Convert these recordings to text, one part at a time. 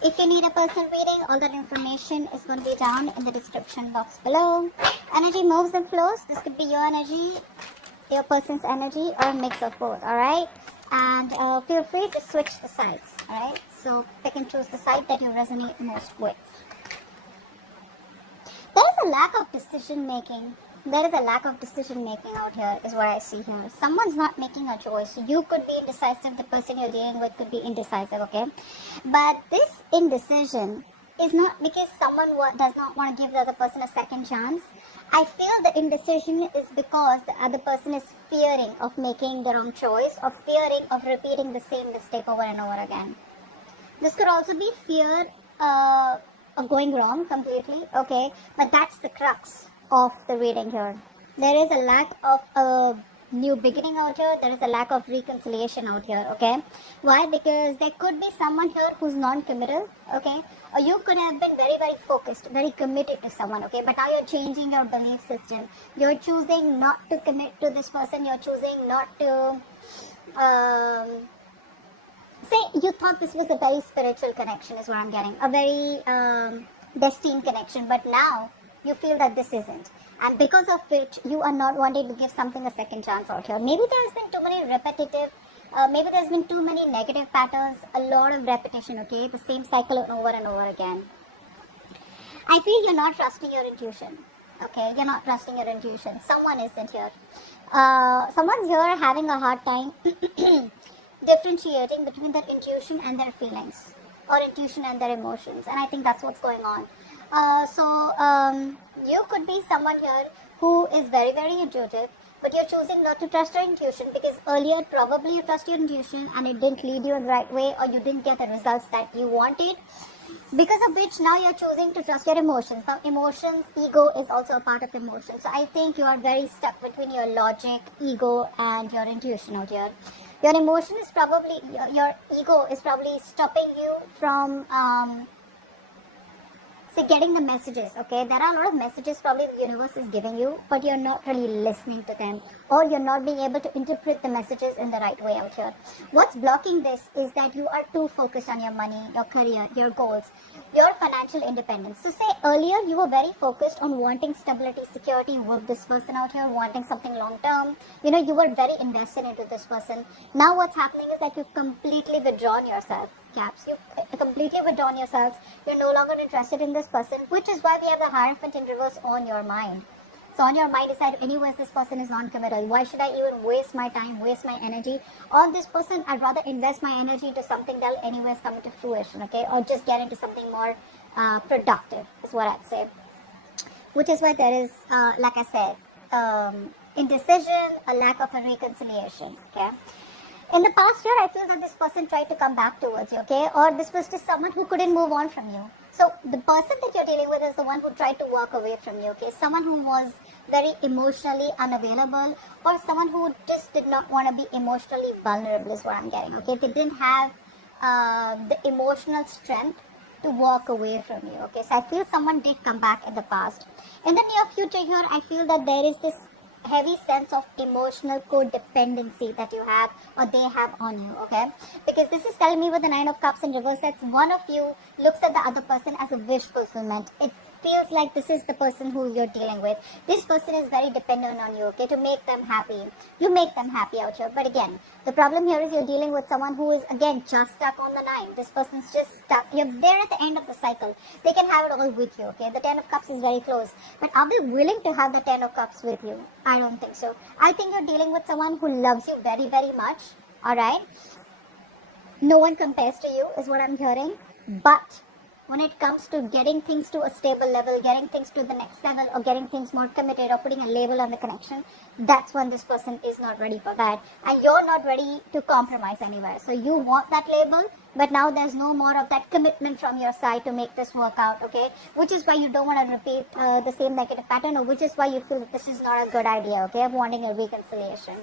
If you need a personal reading, all that information is going to be down in the description box below. Energy moves and flows. This could be your energy, your person's energy, or a mix of both, alright? And feel free to switch the sides, alright? So pick and choose the side that you resonate most with. There is a lack of decision making. There is a lack of decision making out here is what I see here. Someone's not making a choice. You could be indecisive. The person you're dealing with could be indecisive, okay? But this indecision is not because someone does not want to give the other person a second chance. I feel the indecision is because the other person is fearing of making the wrong choice or fearing of repeating the same mistake over and over again. This could also be fear of going wrong completely, okay? But that's the crux of the reading here. There is a lack of a new beginning out here. There is a lack of reconciliation out here, okay? Why? Because there could be someone here who's non-committal, okay? Or you could have been very, very focused, very committed to someone, okay? But now you're changing your belief system. You're choosing not to commit to this person. You're choosing not to say you thought this was a very spiritual connection is what I'm getting. A very destined connection. But now you feel that this isn't, and because of which you are not wanting to give something a second chance out here. Maybe there's been too many repetitive, maybe there's been too many negative patterns, a lot of repetition, okay, the same cycle over and over again. I feel you're not trusting your intuition, okay, you're not trusting your intuition. Someone isn't here. Someone's here having a hard time differentiating between their intuition and their feelings, or intuition and their emotions, and I think that's what's going on. You could be someone here who is very, very intuitive, but you're choosing not to trust your intuition because earlier probably you trust your intuition and it didn't lead you in the right way, or you didn't get the results that you wanted, because of which now you're choosing to trust your emotions. Now emotions, ego is also a part of emotions. So I think you are very stuck between your logic, ego, and your intuition out here. Your emotion is probably, your ego is probably stopping you from getting the messages, okay? There are a lot of messages probably the universe is giving you, but you're not really listening to them, or you're not being able to interpret the messages in the right way out here. What's blocking this is that you are too focused on your money, your career, your goals, your financial independence. So say earlier you were very focused on wanting stability, security with this person out here, wanting something long term. You know, you were very invested into this person. Now what's happening is that you've completely withdrawn yourself. Caps, you've completely withdrawn yourselves. You're no longer interested in this person, which is why we have the Hierophant in reverse on your mind. So on your mind is that anyways this person is non-committal. Why should I even waste my time, waste my energy on this person? I'd rather invest my energy into something that'll anyways come into fruition, okay? Or just get into something more productive is what I'd say. Which is why there is, like I said, indecision, a lack of a reconciliation, okay? In the past year, I feel that this person tried to come back towards you, okay? Or this was just someone who couldn't move on from you. So the person that you're dealing with is the one who tried to walk away from you, okay? Someone who was very emotionally unavailable, or someone who just did not want to be emotionally vulnerable is what I'm getting, okay? They didn't have the emotional strength to walk away from you, okay? So I feel someone did come back in the past. In the near future here, I feel that there is this heavy sense of emotional codependency that you have, or they have on you, okay? Because this is telling me with the 9 of Cups in reverse that one of you looks at the other person as a wish fulfillment. It feels like this is the person who you're dealing with. This person is very dependent on you, okay, to make them happy. You make them happy out here. But again, the problem here is you're dealing with someone who is, again, just stuck on the 9. This person's just stuck. You're there at the end of the cycle. They can have it all with you, okay? The 10 of Cups is very close. But are they willing to have the 10 of Cups with you? I don't think so. I think you're dealing with someone who loves you very, very much, alright? No one compares to you is what I'm hearing. But when it comes to getting things to a stable level, getting things to the next level, or getting things more committed, or putting a label on the connection, that's when this person is not ready for that. And you're not ready to compromise anywhere. So you want that label, but now there's no more of that commitment from your side to make this work out, okay? Which is why you don't want to repeat the same negative pattern, or which is why you feel that this is not a good idea, okay, of wanting a reconciliation.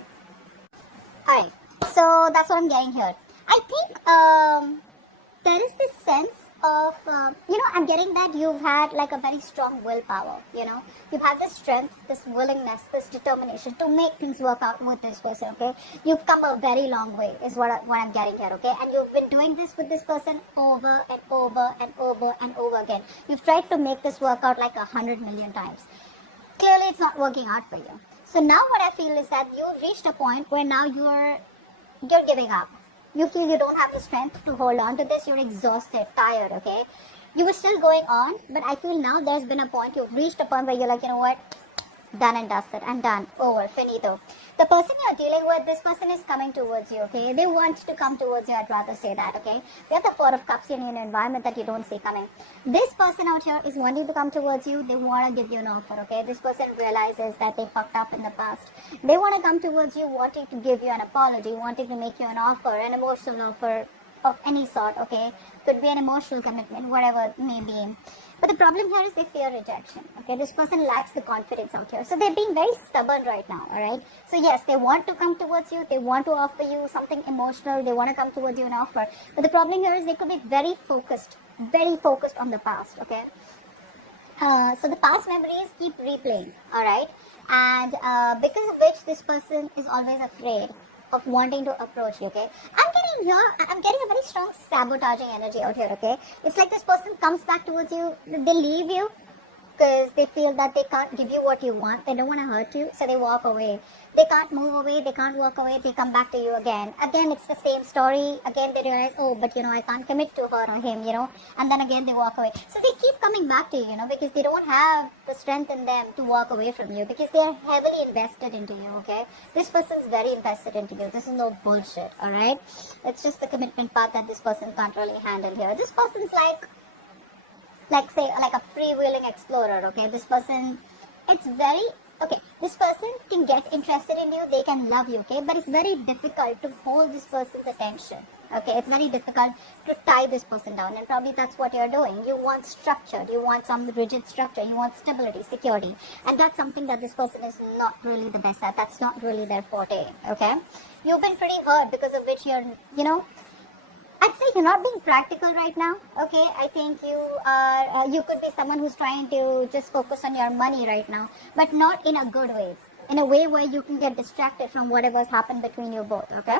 Alright, so that's what I'm getting here. I think there is this sense of, I'm getting that you've had like a very strong willpower, you've had this strength, this willingness, this determination to make things work out with this person, okay? You've come a very long way is what I'm getting here, okay? And you've been doing this with this person over and over and over and over again. You've tried to make this work out like 100 million times. Clearly it's not working out for you. So now what I feel is that you've reached a point where now you're giving up. You feel you don't have the strength to hold on to this. You're exhausted, tired, okay? You were still going on, but I feel now there's been a point, you've reached a point where you're like, you know what? Done and dusted and done. Over. Finito. The person you're dealing with, this person is coming towards you, okay? They want to come towards you, I'd rather say that, okay? We have the Four of Cups in an environment that you don't see coming. This person out here is wanting to come towards you. They want to give you an offer, okay? This person realizes that they fucked up in the past. They want to come towards you, wanting to give you an apology, wanting to make you an offer, an emotional offer of any sort, okay? Could be an emotional commitment, whatever it may be. But the problem here is they fear rejection, okay? This person lacks the confidence out here. So they're being very stubborn right now, alright? So yes, they want to come towards you. They want to offer you something emotional. They want to come towards you and offer. But the problem here is they could be very focused on the past, okay? So the past memories keep replaying, alright? And because of which this person is always afraid of wanting to approach you, okay? I'm getting a very strong sabotaging energy out here, okay? It's like this person comes back towards you, they leave you because they feel that they can't give you what you want. They don't want to hurt you, so they walk away. They can't move away, they can't walk away, they come back to you again. Again, it's the same story. Again, they realize, oh, but I can't commit to her or him, and then again they walk away. So they keep coming back to you, because they don't have the strength in them to walk away from you, because they are heavily invested into you, okay? This person's very invested into you. This is no bullshit, alright? It's just the commitment part that this person can't really handle here. This person's like a freewheeling explorer, okay? This person, this person can get interested in you, they can love you, okay? But it's very difficult to hold this person's attention, okay? It's very difficult to tie this person down, and probably that's what you're doing. You want structure, you want some rigid structure, you want stability, security, and that's something that this person is not really the best at. That's not really their forte, okay? You've been pretty hurt, because of which you're, I'd say you're not being practical right now, okay? I think you could be someone who's trying to just focus on your money right now, but not in a good way. In a way where you can get distracted from whatever's happened between you both, okay?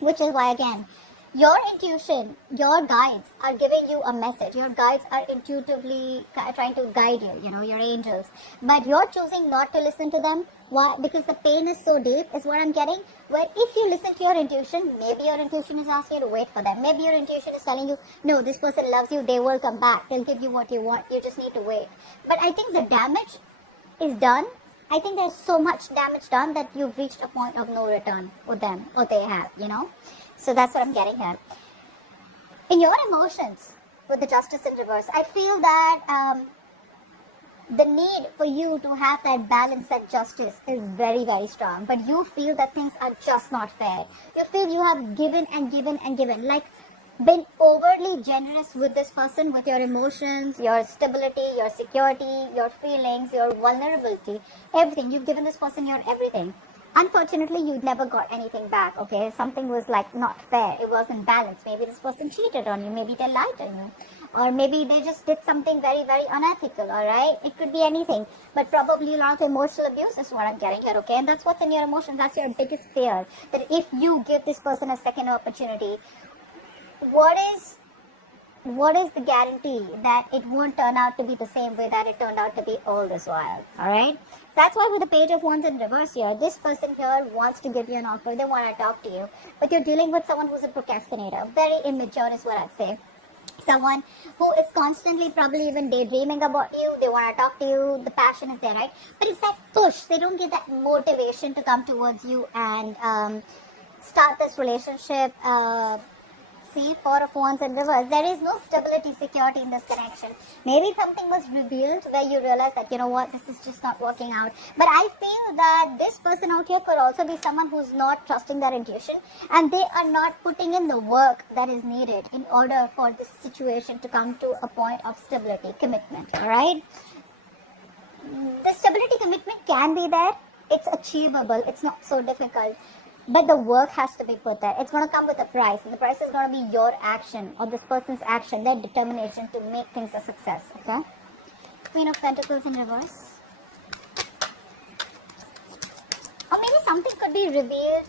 Which is why, again, your intuition, your guides are giving you a message. Your guides are intuitively trying to guide you, your angels. But you're choosing not to listen to them. Why? Because the pain is so deep, is what I'm getting. Where if you listen to your intuition, maybe your intuition is asking you to wait for them. Maybe your intuition is telling you, no, this person loves you, they will come back. They'll give you what you want. You just need to wait. But I think the damage is done. I think there's so much damage done that you've reached a point of no return with them, or they have, So that's what I'm getting here. In your emotions, with the Justice in reverse, I feel that the need for you to have that balance and justice is very, very strong. But you feel that things are just not fair. You feel you have given and given and given. Like, been overly generous with this person, with your emotions, your stability, your security, your feelings, your vulnerability, everything. You've given this person your everything. Unfortunately, you never got anything back, okay? Something was not fair. It wasn't balanced. Maybe this person cheated on you. Maybe they lied on you. Or maybe they just did something very, very unethical, alright? It could be anything. But probably a lot of emotional abuse is what I'm getting here, okay? And that's what's in your emotions. That's your biggest fear. That if you give this person a second opportunity, what is the guarantee that it won't turn out to be the same way that it turned out to be all this while, alright? That's why with the Page of Wands in reverse here, this person here wants to give you an offer. They want to talk to you. But you're dealing with someone who's a procrastinator. Very immature is what I'd say. Someone who is constantly probably even daydreaming about you. They want to talk to you. The passion is there, right? But it's that push. They don't get that motivation to come towards you and start this relationship. See, Four of Wands in reverse. There is no stability, security in this connection. Maybe something was revealed where you realize that, you know what, this is just not working out. But I feel that this person out here could also be someone who's not trusting their intuition, and they are not putting in the work that is needed in order for this situation to come to a point of stability, commitment, alright? The stability, commitment can be there. It's achievable. It's not so difficult. but the work has to be put there. It's going to come with a price, and the price is going to be your action or this person's action, their determination to make things a success. Okay. Queen of Pentacles in reverse. Or maybe something could be revealed.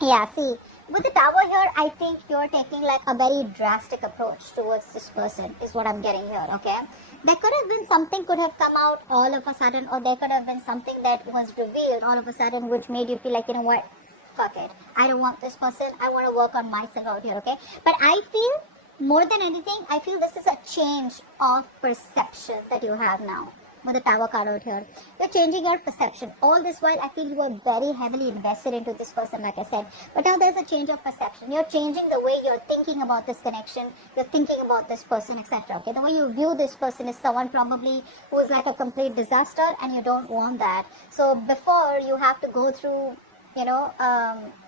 Yeah, see, with the Tower here, I think you're taking like a very drastic approach towards this person, is what I'm getting here, okay? There could have been something could have come out all of a sudden, or there could have been something that was revealed all of a sudden, which made you feel like, you know what, fuck it. I don't want this person. I want to work on myself out here, okay? But I feel, more than anything, I feel this is a change of perception that you have now. With the Tower card out here, you're changing your perception. All this while, I feel you were very heavily invested into this person, like I said. But now there's a change of perception. You're changing the way you're thinking about this connection. You're thinking about this person, etc. Okay, the way you view this person is someone probably who is like a complete disaster, and you don't want that. So before you have to go through, you know,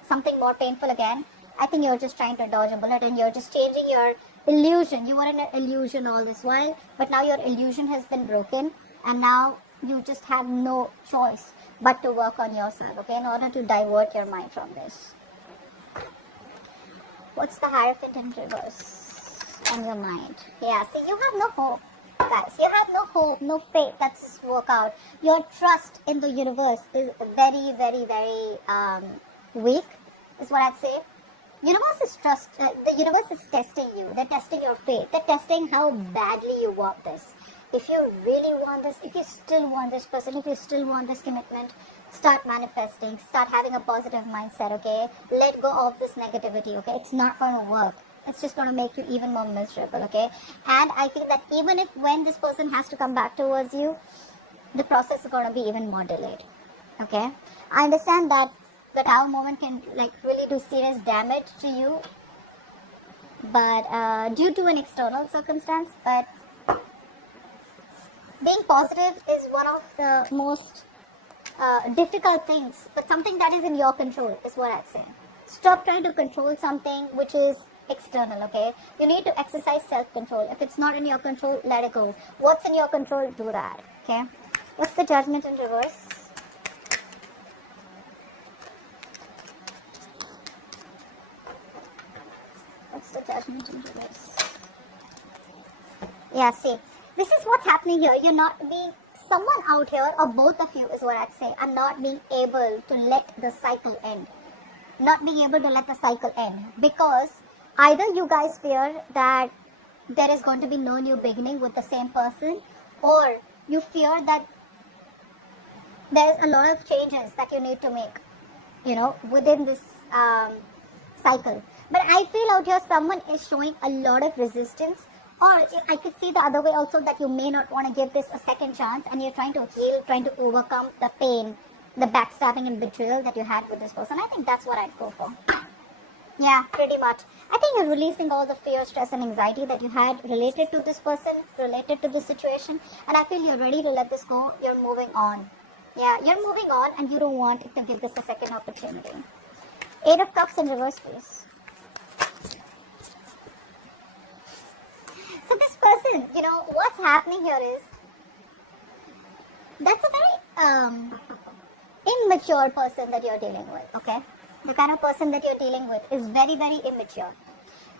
something more painful again, I think you're just trying to dodge a bullet, and you're just changing your illusion. You were in an illusion all this while, but now your illusion has been broken. And now you just have no choice but to work on yourself, okay, in order to divert your mind from this. What's the Hierophant in reverse on your mind? Yeah, see, you have no hope, guys. You have no hope, no faith that this will work out. Your trust in the universe is very, very, very weak, is what I'd say. Universe is the universe is testing you. They're testing your faith. They're testing how badly you want this. If you really want this, if you still want this person, if you still want this commitment, start manifesting, start having a positive mindset, okay? Let go of this negativity, okay? It's not going to work. It's just going to make you even more miserable, okay? And I feel that even if when this person has to come back towards you, the process is going to be even more delayed, okay? I understand that the Tower moment can like really do serious damage to you, but due to an external circumstance, but being positive is one of the most difficult things, but something that is in your control is what I'd say. Stop trying to control something which is external, okay? You need to exercise self-control. If it's not in your control, let it go. What's in your control, do that, okay? What's the Judgment in reverse? What's the Judgment in reverse? Yeah, see. This is what's happening here. You're not being, someone out here, or both of you is what I'd say, are not being able to let the cycle end. Not being able to let the cycle end. Because either you guys fear that there is going to be no new beginning with the same person, or you fear that there's a lot of changes that you need to make, you know, within this cycle. But I feel out here someone is showing a lot of resistance. Or I could see the other way also, that you may not want to give this a second chance, and you're trying to heal, trying to overcome the pain, the backstabbing and betrayal that you had with this person. I think that's what I'd go for. Yeah, pretty much. I think you're releasing all the fear, stress and anxiety that you had related to this person, related to this situation. And I feel you're ready to let this go. You're moving on. Yeah, you're moving on, and you don't want to give this a second opportunity. 8 of Cups in reverse, please. So this person, you know, what's happening here is, that's a very immature person that you're dealing with, okay? The kind of person that you're dealing with is very, very immature.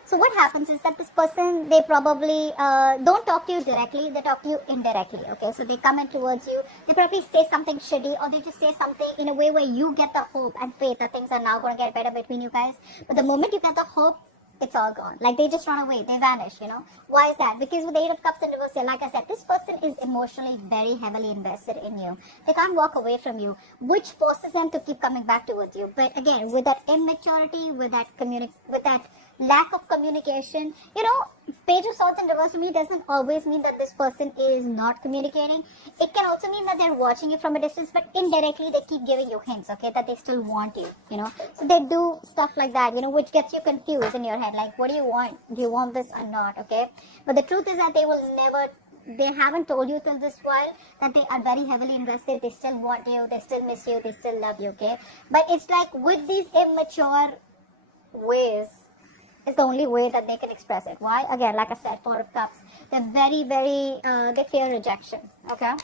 So what happens is that this person, they probably don't talk to you directly, they talk to you indirectly, okay? So they come in towards you, they probably say something shitty, or they just say something in a way where you get the hope and faith that things are now going to get better between you guys. But the moment you get the hope, it's all gone. Like, they just run away, they vanish, you know. Why is that? Because with the 8 of Cups in reverse here, like I said, this person is emotionally very heavily invested in you. They can't walk away from you, which forces them to keep coming back towards you. But again, with that immaturity, with that lack of communication, you know, Page of Swords in reverse to me doesn't always mean that this person is not communicating. It can also mean that they're watching you from a distance, but indirectly they keep giving you hints, okay, that they still want you, you know. So they do stuff like that, you know, which gets you confused in your head, like, what do you want? Do you want this or not, okay? But the truth is that they haven't told you till this while that they are very heavily invested. They still want you, they still miss you, they still love you, okay? But it's like, with these immature ways, it's the only way that they can express it. Why? Again, like I said, 4 of Cups. They're very, very, they fear rejection, okay?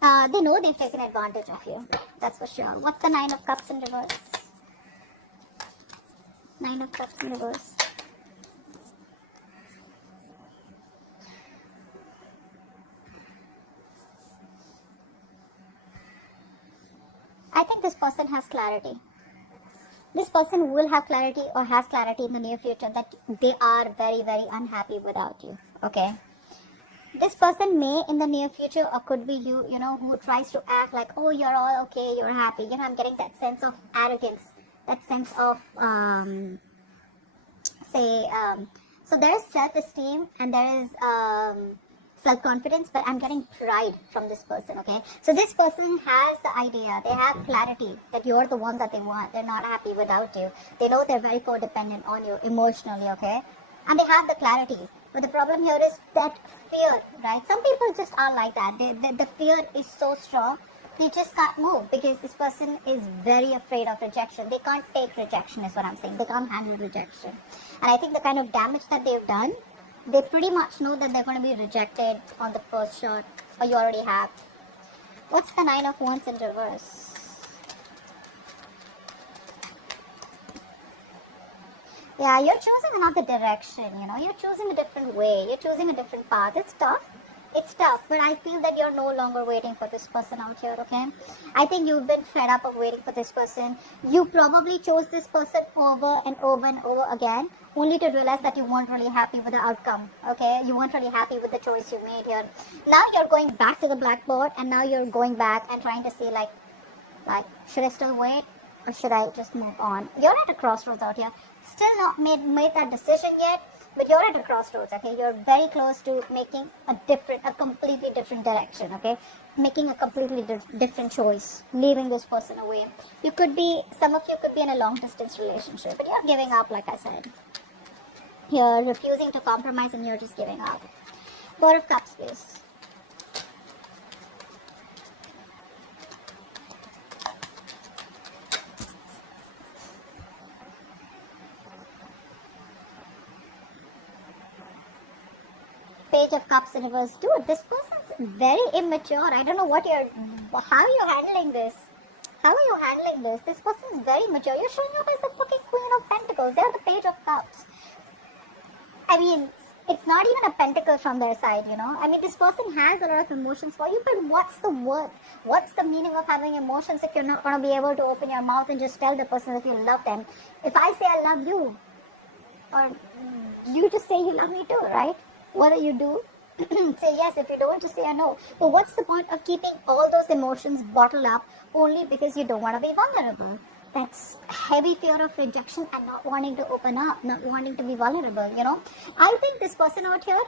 They know they've taken advantage of you. That's for sure. What's the Nine of Cups in reverse? Nine of Cups in reverse. I think this person has clarity. This person will have clarity or has clarity in the near future that they are very, very unhappy without you. Okay. This person may in the near future, or could be you, who tries to act like, oh, you're all okay, you're happy. I'm getting that sense of arrogance, that sense of, so there is self-esteem and there is self-confidence, but I'm getting pride from this person, okay? So this person has the idea, they have clarity that you're the one that they want. They're not happy without you. They know they're very codependent on you emotionally, okay? And they have the clarity. But the problem here is that fear, right? Some people just are like that. The fear is so strong, they just can't move because this person is very afraid of rejection. They can't take rejection is what I'm saying. They can't handle rejection. And I think the kind of damage that they've done, they pretty much know that they're going to be rejected on the first shot, or you already have. What's the Nine of Wands in reverse? Yeah, you're choosing another direction, you're choosing a different way, you're choosing a different path. It's tough, but I feel that you're no longer waiting for this person out here, okay? I think you've been fed up of waiting for this person. You probably chose this person over and over and over again, only to realize that you weren't really happy with the outcome, okay? You weren't really happy with the choice you made here. Now you're going back to the blackboard, and now you're going back and trying to see, like, should I still wait, or should I just move on? You're at a crossroads out here. Still not made that decision yet, but you're at a crossroads, okay? You're very close to making a completely different direction, okay? Making a completely different choice, leaving this person away. Some of you could be in a long distance relationship, but you're giving up, like I said. You're refusing to compromise and you're just giving up. Four of Cups, please. Page of Cups in reverse. Dude, this person's very immature. I don't know how you're handling this. How are you handling this? This person is very mature. You're showing up as the fucking Queen of Pentacles. They're the Page of Cups. I mean, it's not even a pentacle from their side, I mean, this person has a lot of emotions for you, but what's the worth? What's the meaning of having emotions if you're not going to be able to open your mouth and just tell the person that you love them? If I say I love you, or you just say you love me too, right? What do you do? Say yes. If you don't, just say no. But what's the point of keeping all those emotions bottled up only because you don't want to be vulnerable? That's heavy fear of rejection and not wanting to open up, not wanting to be vulnerable, I think this person out here,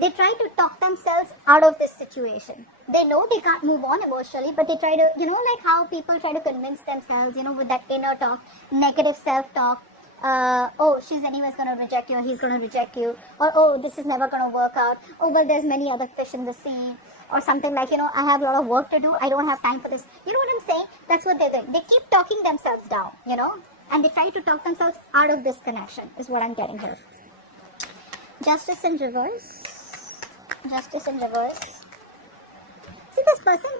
they try to talk themselves out of this situation. They know they can't move on emotionally, but they try to, like how people try to convince themselves, with that inner talk, negative self-talk. Oh, she's anyways going to reject you, or he's going to reject you, or oh, this is never going to work out, oh, well, there's many other fish in the sea, or something like, I have a lot of work to do, I don't have time for this. You know what I'm saying? That's what they're doing. They keep talking themselves down, and they try to talk themselves out of this connection, is what I'm getting here. Justice in reverse. Justice in reverse. See, this person,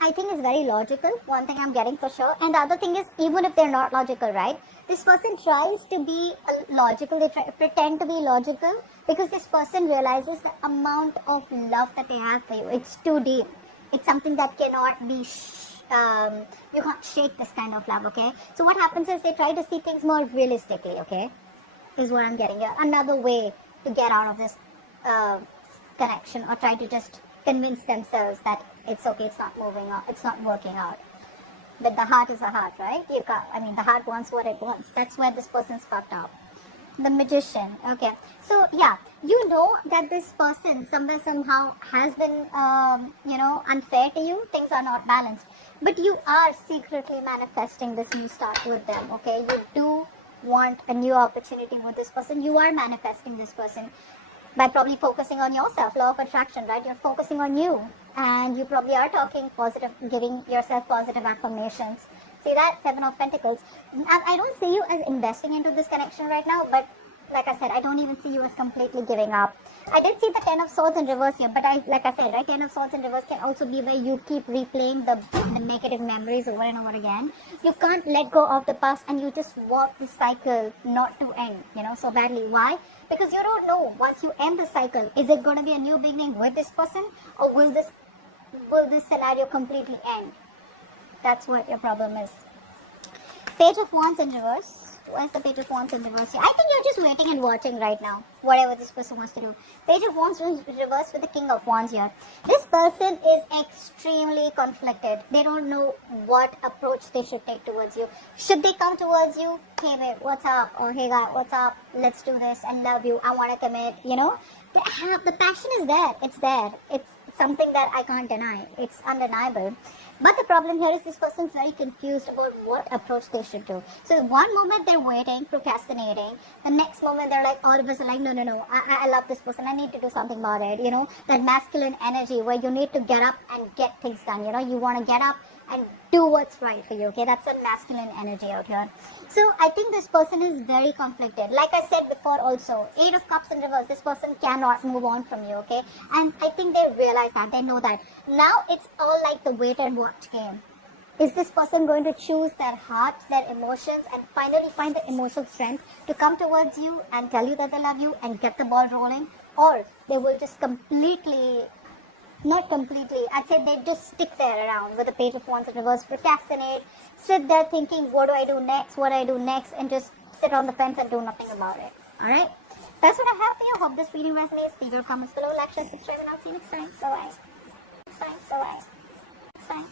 I think, is very logical. One thing I'm getting for sure. And the other thing is, even if they're not logical, right? This person tries to be logical. They pretend to be logical because this person realizes the amount of love that they have for you. It's too deep. It's something that cannot be, you can't shake this kind of love, okay? So what happens is they try to see things more realistically, okay? Is what I'm getting here. Another way to get out of this connection, or try to just convince themselves that it's okay, it's not moving out, it's not working out. But the heart is a heart, right? The heart wants what it wants. That's where this person's fucked up. The Magician. Okay. So, yeah, you know that this person somewhere, somehow has been, unfair to you. Things are not balanced. But you are secretly manifesting this new start with them, okay? You do want a new opportunity with this person. You are manifesting this person by probably focusing on yourself, law of attraction, right? You're focusing on you, and you probably are talking positive, giving yourself positive affirmations. See that? Seven of Pentacles. I don't see you as investing into this connection right now, but like I said, I don't even see you as completely giving up. I did see the Ten of Swords in reverse here, but like I said, right, Ten of Swords in reverse can also be where you keep replaying the negative memories over and over again. You can't let go of the past, and you just want the cycle not to end, so badly. Why? Because you don't know, once you end the cycle, is it going to be a new beginning with this person, or will this scenario completely end? That's what your problem is. Page of Wands in reverse. Where's the Page of Wands in reverse here? I think you're just waiting and watching right now, whatever this person wants to do. Page of Wands in reverse with the King of Wands here. This person is extremely conflicted. They don't know what approach they should take towards you. Should they come towards you? Hey babe, what's up? Or hey guy, what's up? Let's do this. I love you. I want to commit. The passion is there. It's there. It's something that I can't deny. It's undeniable. But the problem here is this person's very confused about what approach they should do. So one moment they're waiting, procrastinating. The next moment they're like, all of us are like, no, I love this person. I need to do something about it. That masculine energy where you need to get up and get things done. You want to get up and do what's right for you, okay? That's a masculine energy out here. So I think this person is very conflicted. Like I said before also, Eight of Cups in reverse, this person cannot move on from you, okay? And I think they realize that, they know that. Now it's all like the wait and watch game. Is this person going to choose their heart, their emotions, and finally find the emotional strength to come towards you and tell you that they love you and get the ball rolling? Or they will just not completely, I'd say they just stick there around with the Page of Wands in reverse, procrastinate, sit there thinking, what do I do next, and just sit on the fence and do nothing about it. Alright? That's what I have for you. Hope this reading resonates. Leave your comments below, like, share, subscribe, and I'll see you next time. Bye-bye. Bye-bye. Bye-bye.